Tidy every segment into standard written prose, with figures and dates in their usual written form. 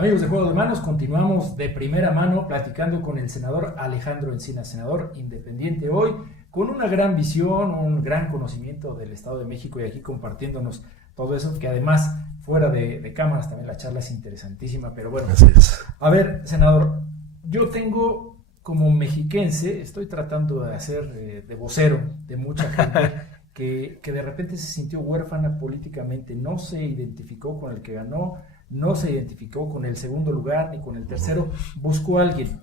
Amigos de Juego de Manos, continuamos de primera mano platicando con el senador Alejandro Encinas, senador independiente hoy, con una gran visión, un gran conocimiento del Estado de México y aquí compartiéndonos todo eso, que además fuera de cámaras también la charla es interesantísima, pero bueno. Así es. A ver, senador, yo tengo como mexiquense, estoy tratando de hacer de vocero de mucha gente que de repente se sintió huérfana políticamente, no se identificó con el que ganó, no se identificó con el segundo lugar ni con el tercero, buscó a alguien.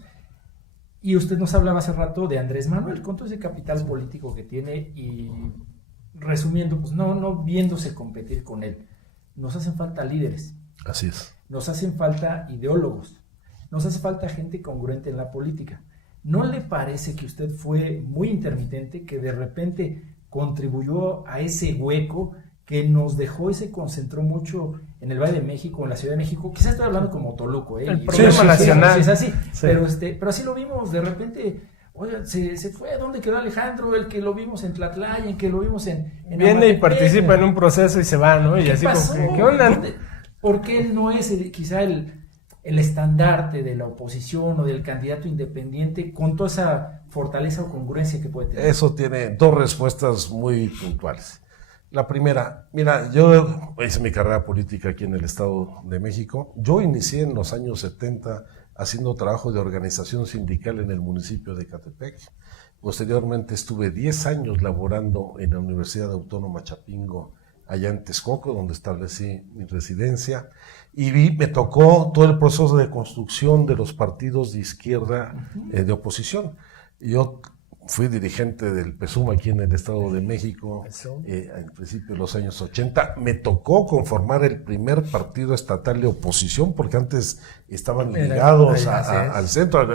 Y usted nos hablaba hace rato de Andrés Manuel, con todo ese capital político que tiene y resumiendo, pues no viéndose competir con él. Nos hacen falta líderes. Así es. Nos hacen falta ideólogos. Nos hace falta gente congruente en la política. ¿No le parece que usted fue muy intermitente, que de repente contribuyó a ese hueco que nos dejó y se concentró mucho en el Valle de México, en la Ciudad de México? Quizás estoy hablando como Toluco, el problema nacional. Sí, es así, sí. Pero así lo vimos, de repente, oye, se fue, ¿dónde quedó Alejandro? El que lo vimos en Tlatlaya, el que lo vimos en Viene Amatepec, y participa en un proceso y se va, ¿no? Y así pasó? como, ¿qué onda? ¿Por qué él no es quizá el estandarte de la oposición o del candidato independiente con toda esa fortaleza o congruencia que puede tener? Eso tiene dos respuestas muy puntuales. La primera, mira, yo hice mi carrera política aquí en el Estado de México. Yo inicié en los años 70 haciendo trabajo de organización sindical en el municipio de Ecatepec. Posteriormente estuve 10 años laborando en la Universidad Autónoma Chapingo, allá en Texcoco, donde establecí mi residencia, y me tocó todo el proceso de construcción de los partidos de izquierda de oposición. Yo fui dirigente del PSUM aquí en el Estado de México al principio de los años 80. Me tocó conformar el primer partido estatal de oposición, porque antes estaban ligados al centro,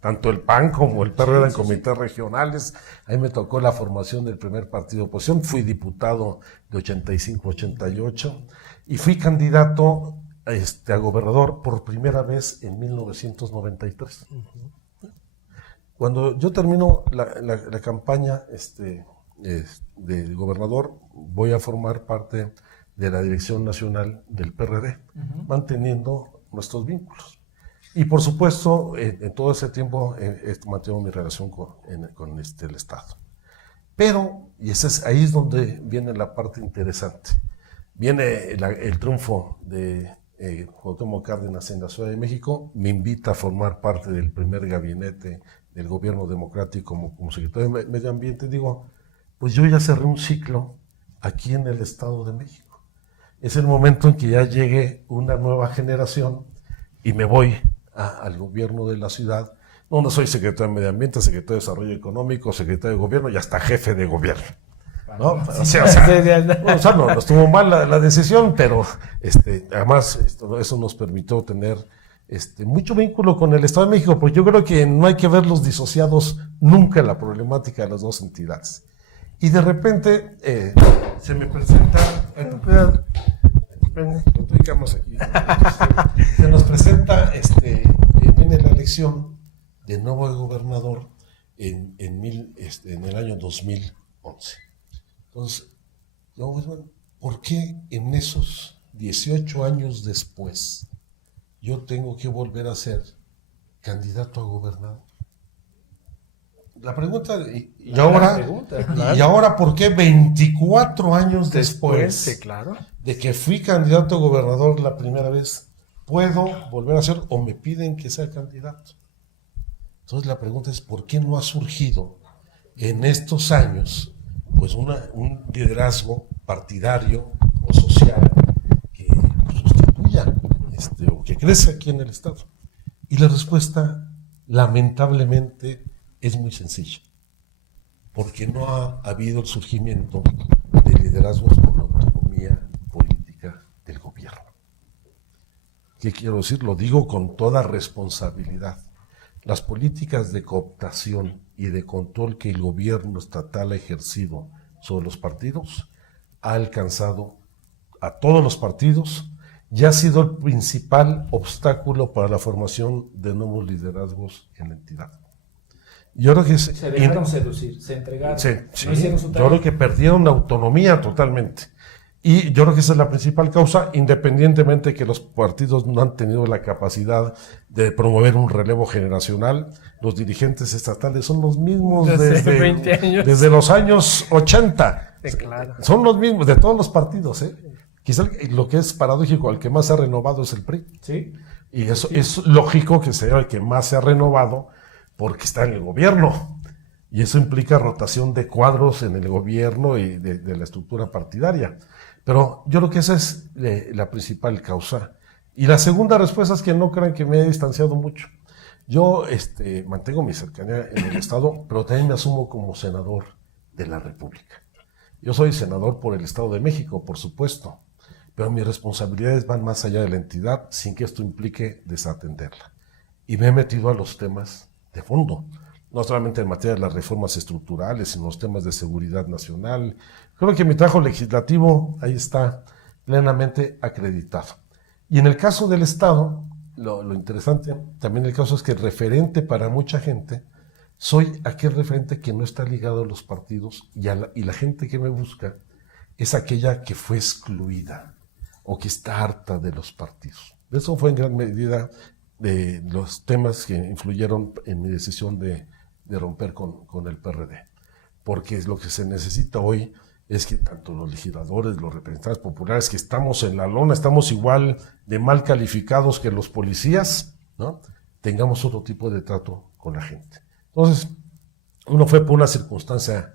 tanto el PAN como el PRD eran comités regionales. Ahí me tocó la formación del primer partido de oposición. Fui diputado de 85 a 88 y fui candidato a gobernador por primera vez en 1993. Cuando yo termino la campaña de gobernador, voy a formar parte de la dirección nacional del PRD, manteniendo nuestros vínculos. Y por supuesto, en todo ese tiempo mantengo mi relación con el Estado. Pero, y ahí es donde viene la parte interesante, viene el triunfo de Cuauhtémoc Cárdenas en la Ciudad de México, me invita a formar parte del primer gabinete del gobierno democrático como secretario de Medio Ambiente. Digo, pues yo ya cerré un ciclo aquí en el Estado de México. Es el momento en que ya llegue una nueva generación y me voy al gobierno de la ciudad. No soy secretario de Medio Ambiente, secretario de Desarrollo Económico, secretario de Gobierno y hasta jefe de gobierno, ¿no? O sea, no estuvo mal la decisión, pero además eso nos permitió tener mucho vínculo con el Estado de México, porque yo creo que no hay que verlos disociados nunca en la problemática de las dos entidades. Y de repente se me presenta, se nos presenta, viene la elección de nuevo gobernador en el año 2011. Entonces, ¿por qué en esos 18 años después yo tengo que volver a ser candidato a gobernador? La pregunta, ¿y ahora por qué 24 años después sí, claro, de que fui candidato a gobernador la primera vez, puedo volver a ser o me piden que sea candidato? Entonces la pregunta es, ¿por qué no ha surgido en estos años pues un liderazgo partidario o social que sustituya o que crece aquí en el Estado? Y la respuesta, lamentablemente, es muy sencilla. Porque no ha habido el surgimiento de liderazgos con la autonomía política del gobierno. ¿Qué quiero decir? Lo digo con toda responsabilidad. Las políticas de cooptación y de control que el gobierno estatal ha ejercido sobre los partidos ha alcanzado a todos los partidos y ha sido el principal obstáculo para la formación de nuevos liderazgos en la entidad. Yo creo que se dejaron seducir, se entregaron. Sí, yo creo que perdieron autonomía totalmente. Y yo creo que esa es la principal causa, independientemente de que los partidos no han tenido la capacidad de promover un relevo generacional. Los dirigentes estatales son los mismos Desde 20 años. desde los años 80. Sí, claro. Son los mismos de todos los partidos. Quizá lo que es paradójico, el que más se ha renovado es el PRI. Sí. Y eso es lógico que sea el que más se ha renovado porque está en el gobierno. Y eso implica rotación de cuadros en el gobierno y de la estructura partidaria. Pero yo creo que esa es la principal causa. Y la segunda respuesta es que no crean que me he distanciado mucho. Yo mantengo mi cercanía en el Estado, pero también me asumo como senador de la República. Yo soy senador por el Estado de México, por supuesto, pero mis responsabilidades van más allá de la entidad sin que esto implique desatenderla. Y me he metido a los temas de fondo, no solamente en materia de las reformas estructurales, sino los temas de seguridad nacional. Creo que mi trabajo legislativo ahí está plenamente acreditado. Y en el caso del Estado, lo interesante también el caso es que el referente para mucha gente, soy aquel referente que no está ligado a los partidos y la gente que me busca es aquella que fue excluida o que está harta de los partidos. Eso fue en gran medida de los temas que influyeron en mi decisión de romper con el PRD. Porque lo que se necesita hoy es que tanto los legisladores, los representantes populares que estamos en la lona, estamos igual de mal calificados que los policías, ¿no? Tengamos otro tipo de trato con la gente. Entonces, uno fue por una circunstancia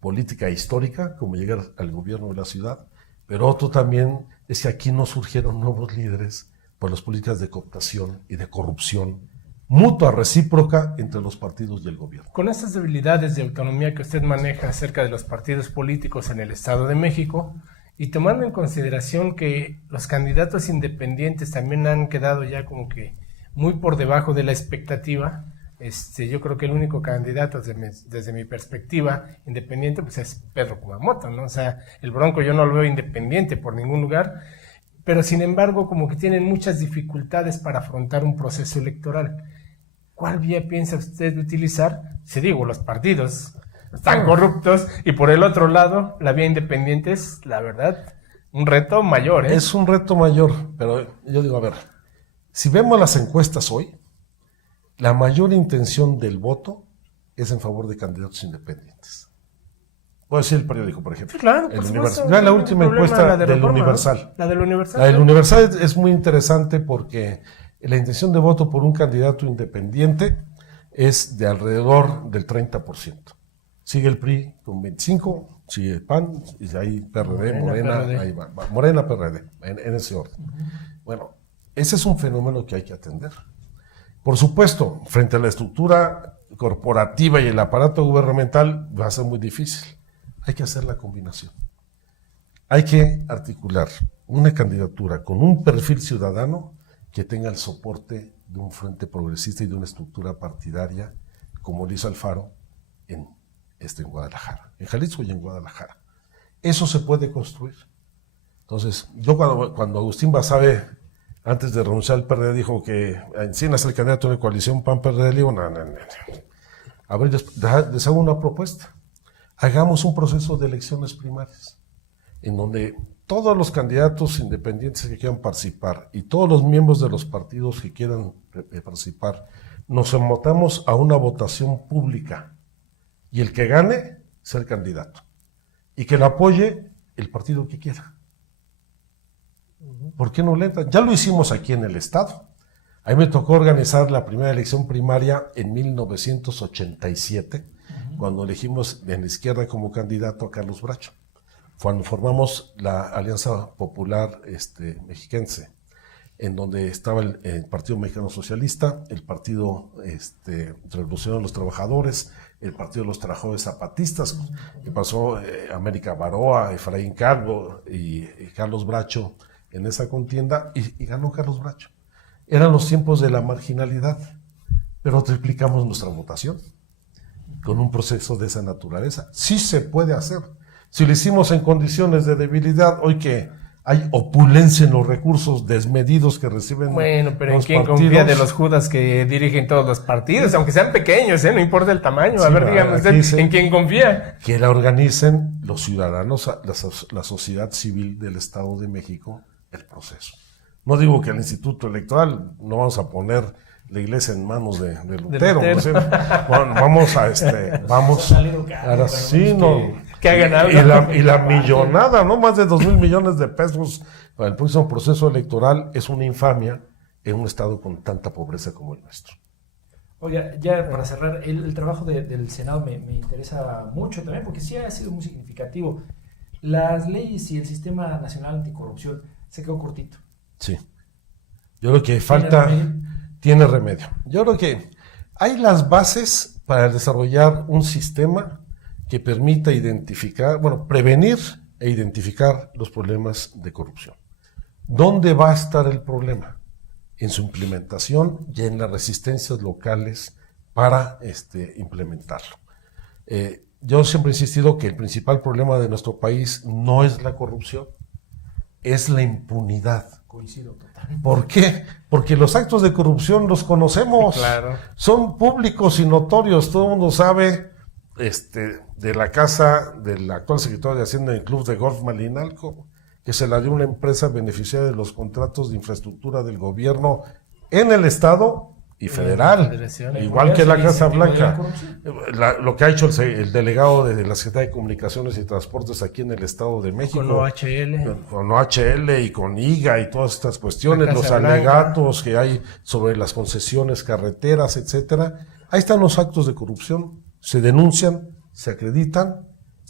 política e histórica, como llegar al gobierno de la ciudad, pero otro también es que aquí no surgieron nuevos líderes por las políticas de cooptación y de corrupción mutua, recíproca entre los partidos y el gobierno. Con estas debilidades de autonomía que usted maneja acerca de los partidos políticos en el Estado de México, y tomando en consideración que los candidatos independientes también han quedado ya como que muy por debajo de la expectativa, yo creo que el único candidato desde mi perspectiva independiente pues es Pedro Kumamoto, ¿no? O sea, el Bronco yo no lo veo independiente por ningún lugar, pero sin embargo como que tienen muchas dificultades para afrontar un proceso electoral. ¿Cuál vía piensa usted utilizar? Si digo, los partidos están corruptos y por el otro lado, la vía independiente es, la verdad, un reto mayor, ¿eh? Es un reto mayor, pero yo digo, a ver, si vemos las encuestas hoy, la mayor intención del voto es en favor de candidatos independientes. Voy a decir el periódico, por ejemplo. Sí, claro, el por Universal. supuesto. Mira la última encuesta del Reforma, Universal. La del Universal. La del Universal es muy interesante porque la intención de voto por un candidato independiente es de alrededor del 30%. Sigue el PRI con 25%, sigue el PAN, y ahí PRD, Morena, PRD. ahí va. Morena, PRD, en ese orden. Bueno, ese es un fenómeno que hay que atender. Por supuesto, frente a la estructura corporativa y el aparato gubernamental va a ser muy difícil. Hay que hacer la combinación. Hay que articular una candidatura con un perfil ciudadano que tenga el soporte de un frente progresista y de una estructura partidaria, como lo hizo Alfaro en Guadalajara, en Jalisco y en Guadalajara. Eso se puede construir. Entonces, yo cuando Agustín Basabe, antes de renunciar al PRD, dijo que Encinas es el candidato de coalición PAN-PRD, le digo, no. A ver, les hago una propuesta. Hagamos un proceso de elecciones primarias, en donde todos los candidatos independientes que quieran participar y todos los miembros de los partidos que quieran participar, nos sometamos a una votación pública y el que gane sea el candidato y que lo apoye el partido que quiera. ¿Por qué no le entran? Ya lo hicimos aquí en el Estado. A mí me tocó organizar la primera elección primaria en 1987, cuando elegimos en la izquierda como candidato a Carlos Bracho. Cuando formamos la Alianza Popular Mexiquense, en donde estaba el Partido Mexicano Socialista, el Partido Revolucionario de los Trabajadores, el Partido de los Trabajadores Zapatistas, que pasó América Baroa, Efraín Calvo y Carlos Bracho en esa contienda, y ganó Carlos Bracho. Eran los tiempos de la marginalidad, pero triplicamos nuestra votación con un proceso de esa naturaleza. Sí se puede hacer. Si lo hicimos en condiciones de debilidad, hoy que hay opulencia en los recursos desmedidos que reciben. Bueno, pero ¿en los quién partidos. confía de los Judas que dirigen todos los partidos? Aunque sean pequeños, no importa el tamaño. A Sí, ver, dígame usted, aquí ¿en quién confía? Que la organicen los ciudadanos, la sociedad civil del Estado de México, el proceso. No digo que el Instituto Electoral, no vamos a poner la iglesia en manos de Lutero. Lutero. ¿No sé? Bueno, vamos a vamos. Ahora sí, no. Que hagan algo. Y la millonada, ¿no? Más de 2,000 millones de pesos para el próximo proceso electoral es una infamia en un estado con tanta pobreza como el nuestro. Oiga, ya para cerrar, el trabajo del Senado me interesa mucho también porque sí ha sido muy significativo. Las leyes y el Sistema Nacional Anticorrupción se quedó cortito. Sí. Yo creo que falta... Tiene remedio. Yo creo que hay las bases para desarrollar un sistema que permita prevenir e identificar los problemas de corrupción. ¿Dónde va a estar el problema? En su implementación y en las resistencias locales para implementarlo. Yo siempre he insistido que el principal problema de nuestro país no es la corrupción, es la impunidad. Coincido totalmente. ¿Por qué? Porque los actos de corrupción los conocemos, Claro. Son públicos y notorios, todo el mundo sabe de la casa del actual secretario de Hacienda del Club de Golf Malinalco, que se la dio una empresa beneficiaria de los contratos de infraestructura del gobierno en el estado y federal, igual que la Casa Blanca. Lo que ha hecho el delegado de la Secretaría de Comunicaciones y Transportes aquí en el Estado de México. Con OHL. Con OHL y con IGA y todas estas cuestiones, los alegatos que hay sobre las concesiones carreteras, etcétera. Ahí están los actos de corrupción, se denuncian, se acreditan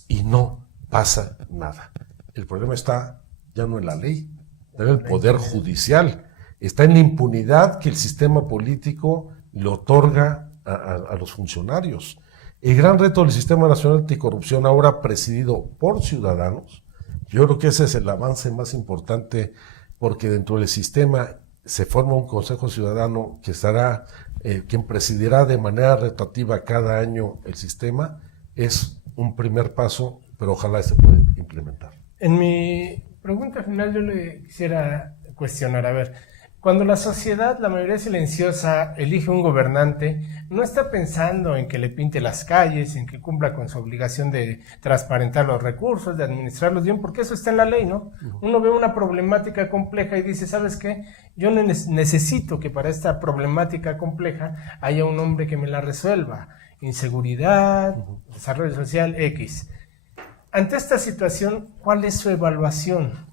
y no pasa nada. El problema está ya no en la ley, está en el Poder Judicial. Está en la impunidad que el sistema político le otorga a los funcionarios. El gran reto del Sistema Nacional Anticorrupción, ahora presidido por ciudadanos, yo creo que ese es el avance más importante, porque dentro del sistema se forma un Consejo Ciudadano que estará, quien presidirá de manera rotativa cada año el sistema. Es un primer paso, pero ojalá se pueda implementar. En mi pregunta final yo le quisiera cuestionar, a ver, cuando la sociedad, la mayoría silenciosa, elige un gobernante, no está pensando en que le pinte las calles, en que cumpla con su obligación de transparentar los recursos, de administrarlos bien, porque eso está en la ley, ¿no? Uno ve una problemática compleja y dice, ¿sabes qué? Yo necesito que para esta problemática compleja haya un hombre que me la resuelva. Inseguridad, desarrollo social, X. Ante esta situación, ¿cuál es su evaluación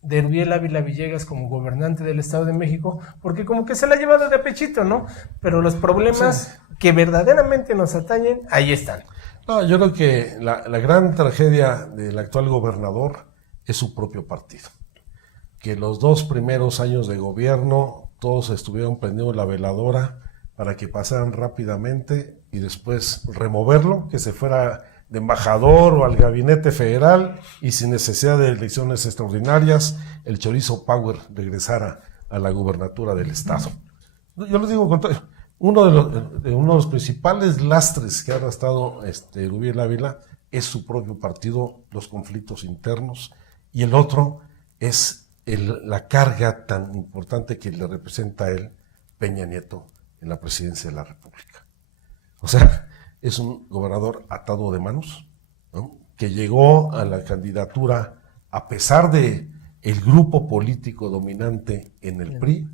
de Erubiel Ávila Villegas como gobernante del Estado de México? Porque como que se la ha llevado de pechito, ¿no? Pero los problemas que verdaderamente nos atañen, ahí están. No, yo creo que la gran tragedia del actual gobernador es su propio partido. Que los 2 primeros años de gobierno todos estuvieron prendiendo la veladora para que pasaran rápidamente y después removerlo, que se fuera de embajador o al gabinete federal y sin necesidad de elecciones extraordinarias, el chorizo Power regresara a la gubernatura del estado. Yo les digo, uno de los principales lastres que ha arrastrado Erubiel Ávila es su propio partido, los conflictos internos, y el otro es la carga tan importante que le representa a él, Peña Nieto, en la presidencia de la República. O sea, es un gobernador atado de manos, ¿no? Que llegó a la candidatura a pesar de el grupo político dominante en el PRI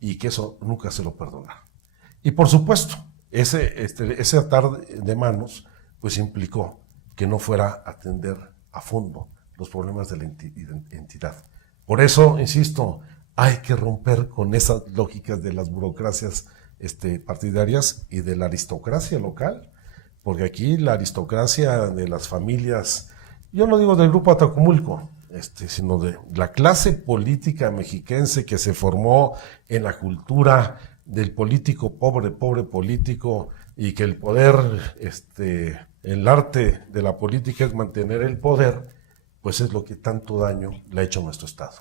y que eso nunca se lo perdonará. Y por supuesto, ese atar de manos pues implicó que no fuera a atender a fondo los problemas de la entidad. Por eso, insisto, hay que romper con esas lógicas de las burocracias partidarias y de la aristocracia local. Porque aquí la aristocracia de las familias, yo no digo del grupo Atacomulco, sino de la clase política mexiquense que se formó en la cultura del político pobre político, y que el poder, el arte de la política es mantener el poder, pues es lo que tanto daño le ha hecho a nuestro Estado.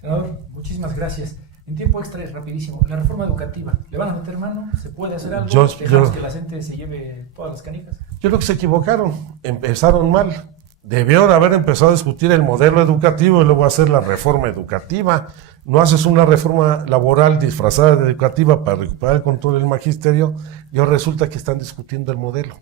Senador, muchísimas gracias. En tiempo extra y rapidísimo, la reforma educativa, ¿le van a meter mano? ¿Se puede hacer algo? ¿Dejamos que la gente se lleve todas las canicas? Yo creo que se equivocaron, empezaron mal, Debió de haber empezado a discutir el modelo educativo y luego hacer la reforma educativa. No haces una reforma laboral disfrazada de educativa para recuperar el control del magisterio y ahora resulta que están discutiendo el modelo.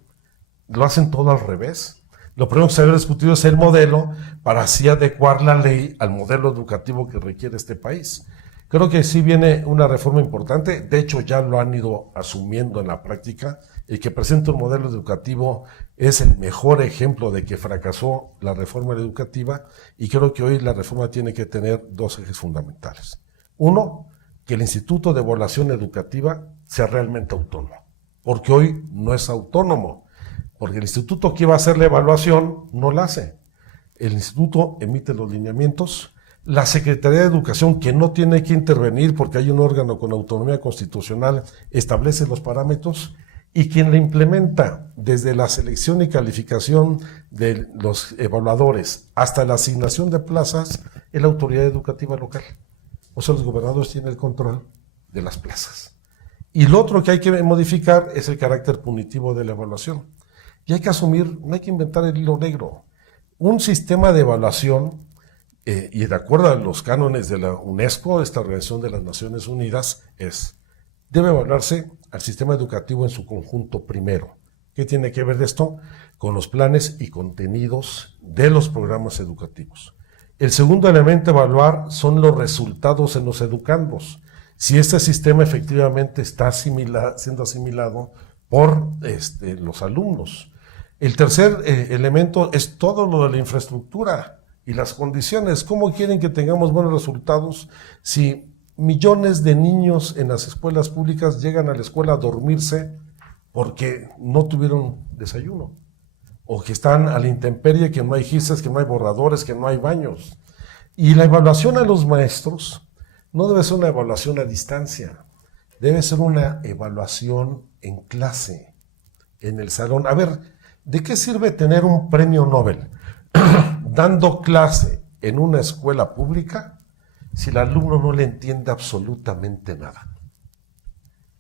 Lo hacen todo al revés. Lo primero que se había discutido es el modelo para así adecuar la ley al modelo educativo que requiere este país. Creo que sí viene una reforma importante, de hecho ya lo han ido asumiendo en la práctica. El que presenta un modelo educativo es el mejor ejemplo de que fracasó la reforma educativa y creo que hoy la reforma tiene que tener dos ejes fundamentales. Uno, que el Instituto de Evaluación Educativa sea realmente autónomo, porque hoy no es autónomo, porque el instituto que iba a hacer la evaluación no la hace. El instituto emite los lineamientos, la Secretaría de Educación, que no tiene que intervenir porque hay un órgano con autonomía constitucional, establece los parámetros y quien la implementa desde la selección y calificación de los evaluadores hasta la asignación de plazas es la autoridad educativa local. O sea, los gobernadores tienen el control de las plazas. Y lo otro que hay que modificar es el carácter punitivo de la evaluación. Y hay que asumir, no hay que inventar el hilo negro. Un sistema de evaluación, y de acuerdo a los cánones de la UNESCO, esta Organización de las Naciones Unidas, debe evaluarse al sistema educativo en su conjunto primero. ¿Qué tiene que ver esto? Con los planes y contenidos de los programas educativos. El segundo elemento a evaluar son los resultados en los educandos. Si este sistema efectivamente está siendo asimilado por los alumnos. El tercer elemento es todo lo de la infraestructura y las condiciones. ¿Cómo quieren que tengamos buenos resultados si millones de niños en las escuelas públicas llegan a la escuela a dormirse porque no tuvieron desayuno? O que están a la intemperie, que no hay gises, que no hay borradores, que no hay baños. Y la evaluación a los maestros no debe ser una evaluación a distancia, debe ser una evaluación en clase, en el salón. A ver, ¿de qué sirve tener un premio Nobel dando clase en una escuela pública si el alumno no le entiende absolutamente nada?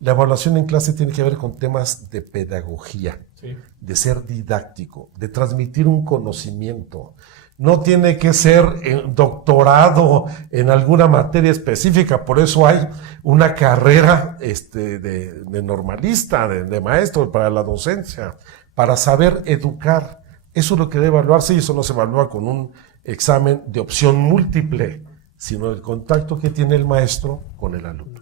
La evaluación en clase tiene que ver con temas de pedagogía, sí, de ser didáctico, de transmitir un conocimiento. No tiene que ser doctorado en alguna materia específica, por eso hay una carrera de normalista, de maestro para la docencia, para saber educar. Eso es lo que debe evaluarse y eso no se evalúa con un examen de opción múltiple, sino el contacto que tiene el maestro con el alumno.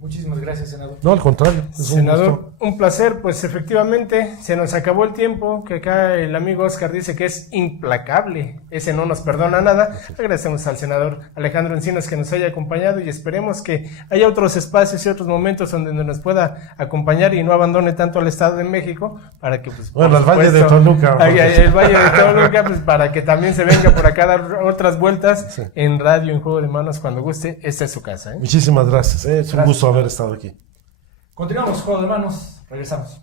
Muchísimas gracias, senador. No, al contrario. Senador, un placer. Pues efectivamente se nos acabó el tiempo, que acá el amigo Oscar dice que es implacable, ese no nos perdona nada. Agradecemos al senador Alejandro Encinas que nos haya acompañado y esperemos que haya otros espacios y otros momentos donde nos pueda acompañar y no abandone tanto al Estado de México para que pues bueno, el Valle de Toluca, el Valle de Toluca, pues para que también se venga por acá a dar otras vueltas, sí, en radio, en Juego de Manos, cuando guste. Esta es su casa. Muchísimas gracias, es un gusto haber estado aquí. Continuamos, Juego de Manos, regresamos.